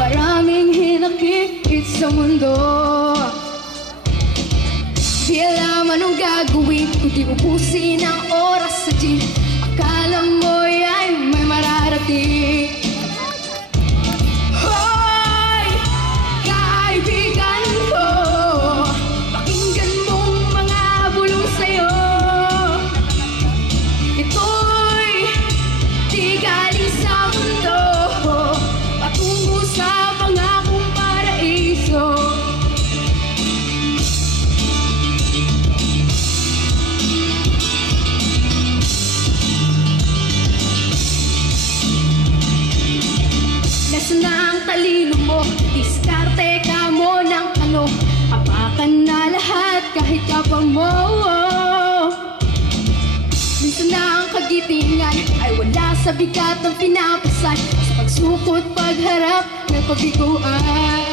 Maraming hinakit sa mundo. Di alam anong gagawin, kundi ubusin ang oras sa gym. Akala mo ay may mararating. Hoy, kaibigan ko, pakinggan mong mga bulong sa'yo. Ito'y di galing sa mundo, patungo sa pangakong paraiso. Nasaan na ang talino mo? Diskarte ka mo ng ano? Apakan na lahat kahit kapwa mo. Minsan na ang kagitingan ay wala sa bigat ng pinapasan, sa pagsukot pagharap ng pabiguan.